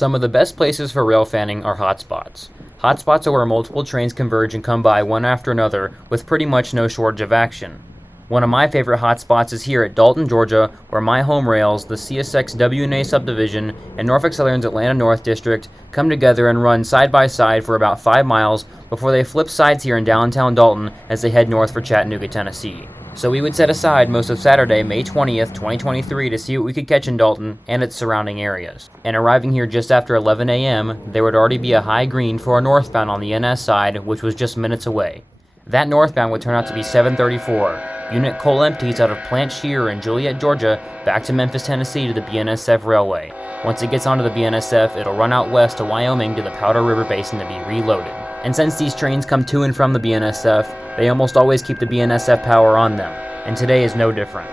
Some of the best places for rail fanning are hotspots. Hotspots are where multiple trains converge and come by one after another with pretty much no shortage of action. One of my favorite hotspots is here at Dalton, Georgia, where my home rails, the CSX WNA subdivision, and Norfolk Southern's Atlanta North District come together and run side by side for about 5 miles before they flip sides here in downtown Dalton as they head north for Chattanooga, Tennessee. So we would set aside most of Saturday, May 20th, 2023 to see what we could catch in Dalton and its surrounding areas. And arriving here just after 11 a.m., there would already be a high green for a northbound on the NS side, which was just minutes away. That northbound would turn out to be 734, unit coal empties out of Plant Shear in Joliet, Georgia, back to Memphis, Tennessee to the BNSF Railway. Once it gets onto the BNSF, it'll run out west to Wyoming to the Powder River Basin to be reloaded. And since these trains come to and from the BNSF, they almost always keep the BNSF power on them, and today is no different.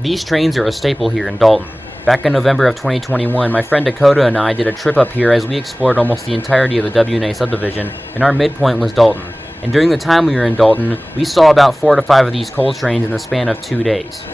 These trains are a staple here in Dalton. Back in November of 2021, my friend Dakota and I did a trip up here as we explored almost the entirety of the WNA subdivision, and our midpoint was Dalton. And during the time we were in Dalton, we saw about 4 to 5 of these coal trains in the span of 2 days.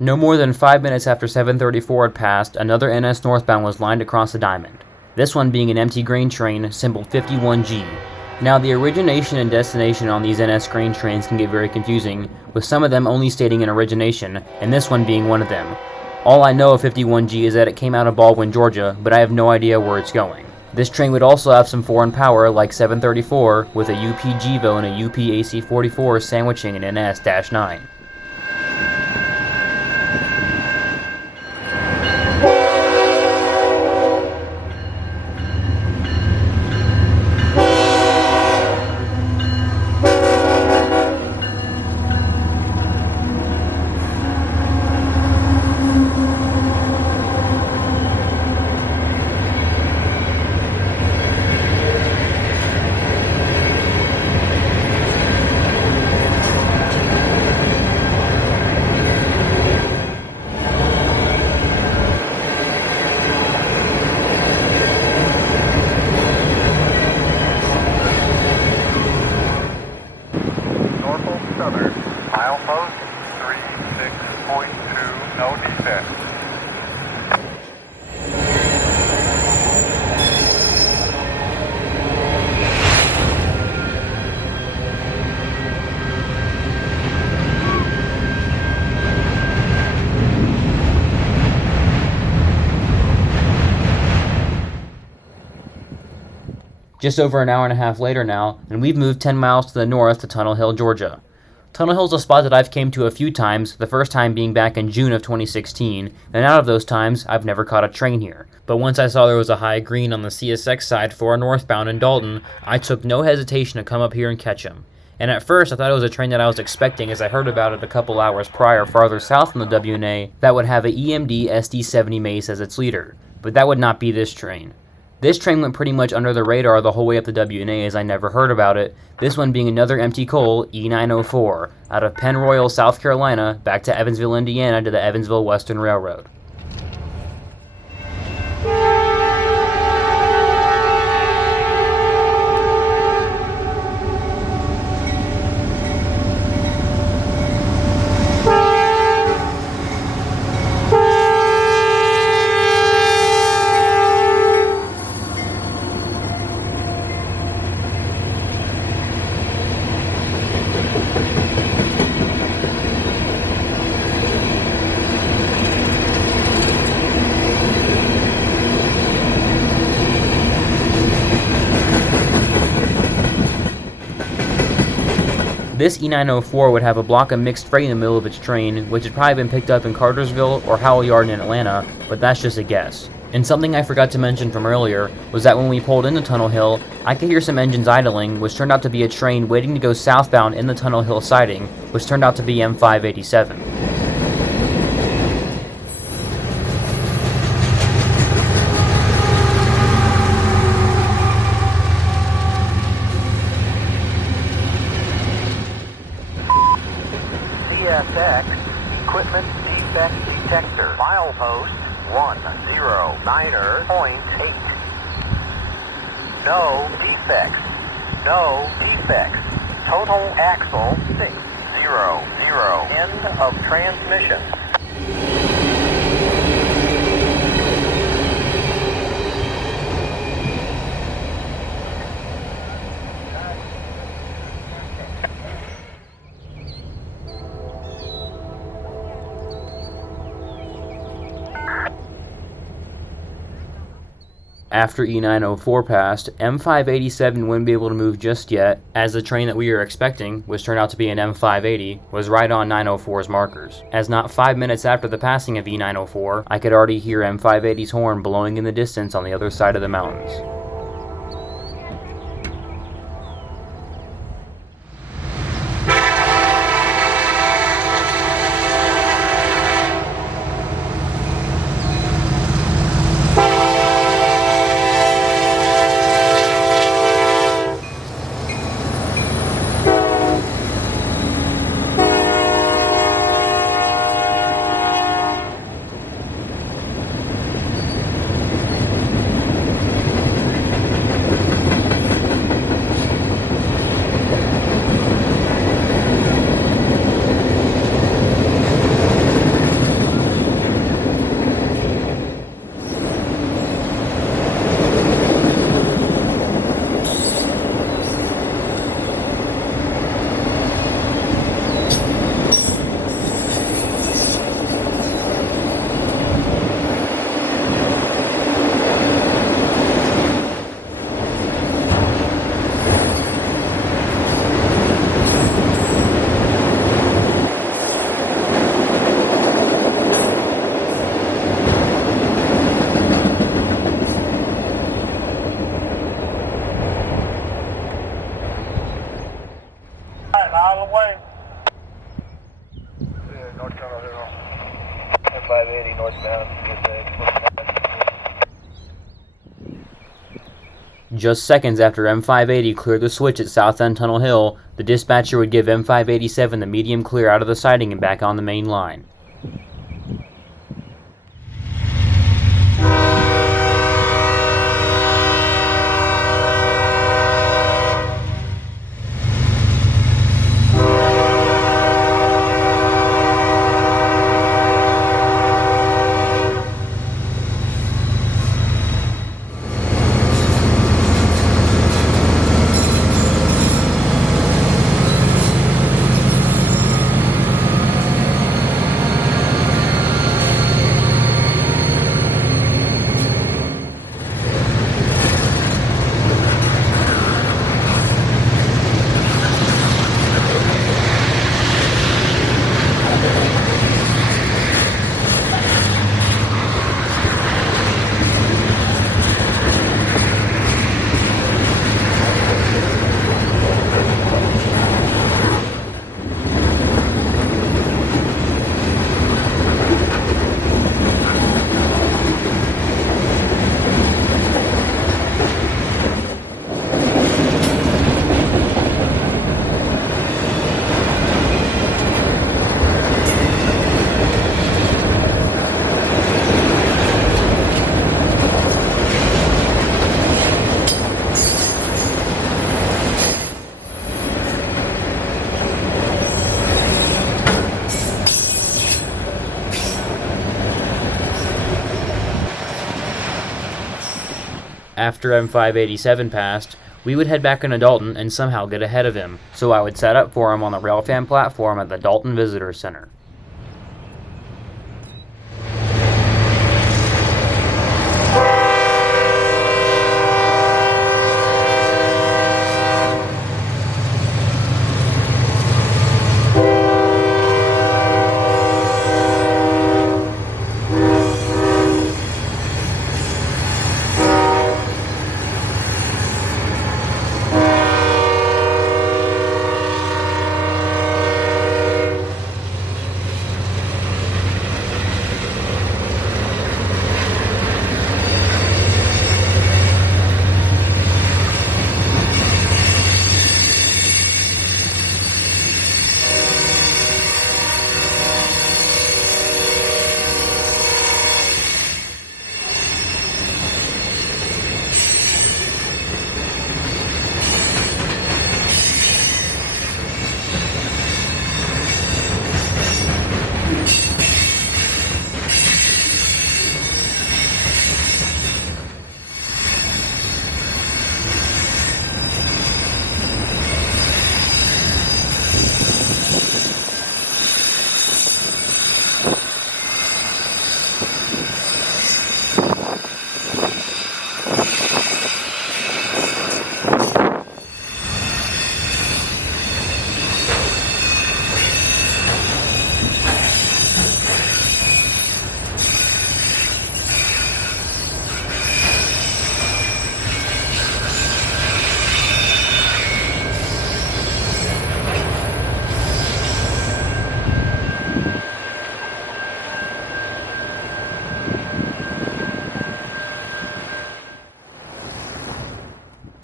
No more than 5 minutes after 734 had passed, another NS northbound was lined across the diamond, this one being an empty grain train, symboled 51G. Now, the origination and destination on these NS grain trains can get very confusing, with some of them only stating an origination, and this one being one of them. All I know of 51G is that it came out of Baldwin, Georgia, but I have no idea where it's going. This train would also have some foreign power, like 734, with a UP GEVO and a UP AC44 sandwiching an NS-9. Just over an hour and a half later now, and we've moved 10 miles to the north to Tunnel Hill, Georgia. Tunnel Hill's a spot that I've came to a few times, the first time being back in June of 2016, and out of those times, I've never caught a train here. But once I saw there was a high green on the CSX side for a northbound in Dalton, I took no hesitation to come up here and catch him. And at first, I thought it was a train that I was expecting as I heard about it a couple hours prior farther south in the WNA that would have a EMD SD70 Mace as its leader. But that would not be this train. This train went pretty much under the radar the whole way up the WNA as I never heard about it, this one being another empty coal, E904, out of Penn Royal, South Carolina, back to Evansville, Indiana to the Evansville Western Railroad. This E904 would have a block of mixed freight in the middle of its train, which had probably been picked up in Cartersville or Howell Yard in Atlanta, but that's just a guess. And something I forgot to mention from earlier was that when we pulled into Tunnel Hill, I could hear some engines idling, which turned out to be a train waiting to go southbound in the Tunnel Hill siding, which turned out to be M587. CSX Equipment Defect Detector. Milepost 109.8. No defects. No defects. Total axle 600. End of transmission. After E904 passed, M587 wouldn't be able to move just yet, as the train that we were expecting, which turned out to be an M580, was right on 904's markers. As not 5 minutes after the passing of E904, I could already hear M580's horn blowing in the distance on the other side of the mountains. Out of the way. North Tunnel Hill. M580 northbound. Just seconds after M580 cleared the switch at South End Tunnel Hill, the dispatcher would give M587 the medium clear out of the siding and back on the main line. After M587 passed, we would head back into Dalton and somehow get ahead of him, so I would set up for him on the Railfan platform at the Dalton Visitor Center.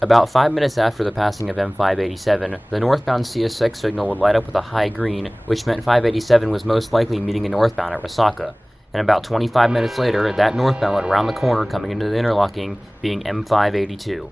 About 5 minutes after the passing of M587, the northbound CSX signal would light up with a high green, which meant 587 was most likely meeting a northbound at Resaca. And about 25 minutes later, that northbound would round the corner coming into the interlocking, being M582.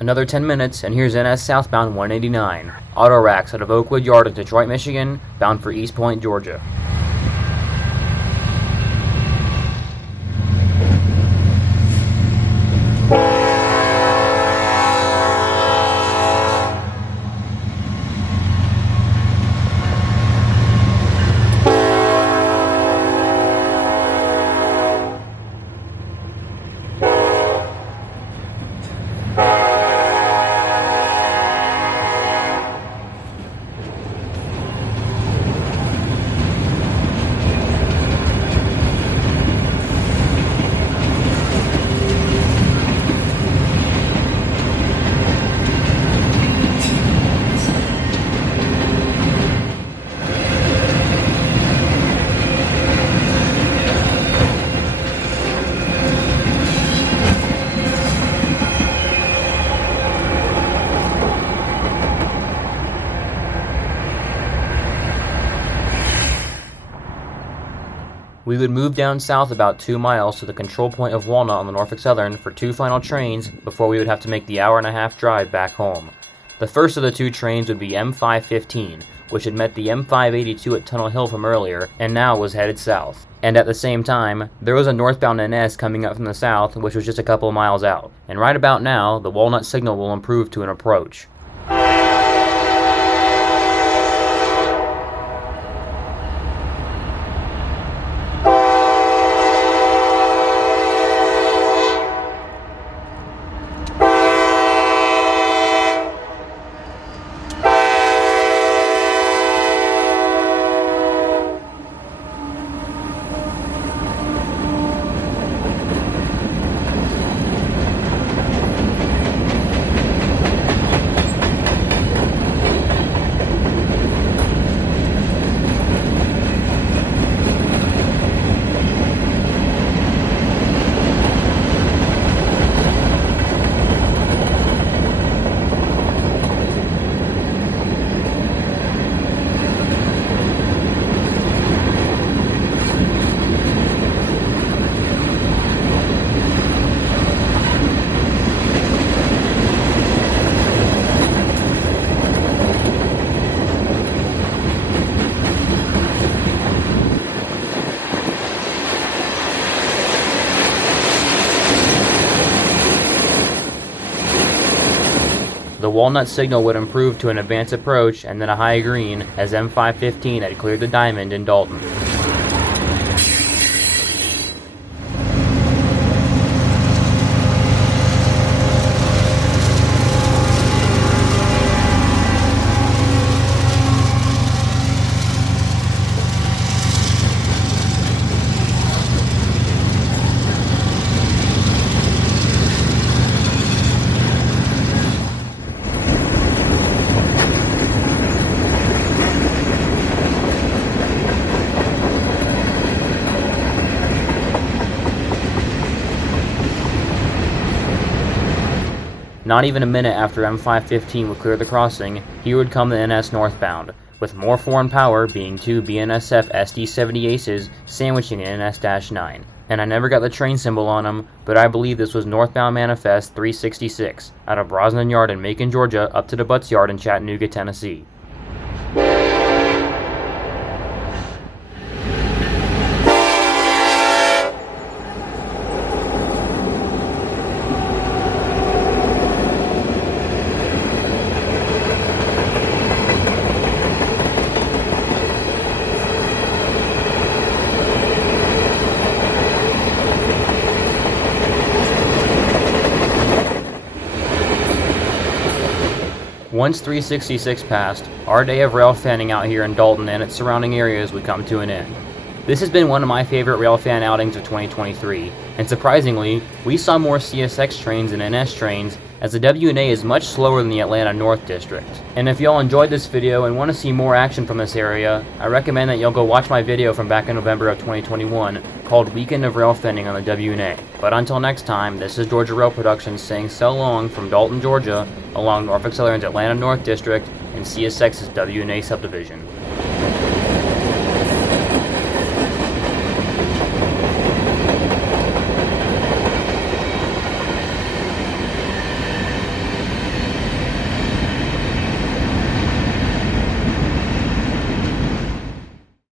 Another 10 minutes, and here's NS southbound 189. Auto racks out of Oakwood Yard in Detroit, Michigan, bound for East Point, Georgia. We would move down south about 2 miles to the control point of Walnut on the Norfolk Southern for 2 final trains before we would have to make the hour-and-a-half drive back home. The first of the 2 trains would be M515, which had met the M582 at Tunnel Hill from earlier, and now was headed south. And at the same time, there was a northbound NS coming up from the south, which was just a couple of miles out. And right about now, the Walnut signal will improve to an approach. The Walnut signal would improve to an advance approach and then a high green as M515 had cleared the diamond in Dalton. Not even a minute after M515 would clear the crossing, here would come the NS northbound, with more foreign power being two BNSF SD-70 Aces sandwiching an NS-9. And I never got the train symbol on them, but I believe this was northbound manifest 366, out of Brosnan Yard in Macon, Georgia, up to the Butts Yard in Chattanooga, Tennessee. Once 366 passed, our day of rail fanning out here in Dalton and its surrounding areas would come to an end. This has been one of my favorite rail fan outings of 2023, and surprisingly, we saw more CSX trains and NS trains, as the WNA is much slower than the Atlanta North District. And if y'all enjoyed this video and want to see more action from this area, I recommend that y'all go watch my video from back in November of 2021 called Weekend of Rail Fanning on the WNA. But until next time, this is Georgia Rail Productions saying so long from Dalton, Georgia, along Norfolk Southern's Atlanta North District and CSX's WNA subdivision.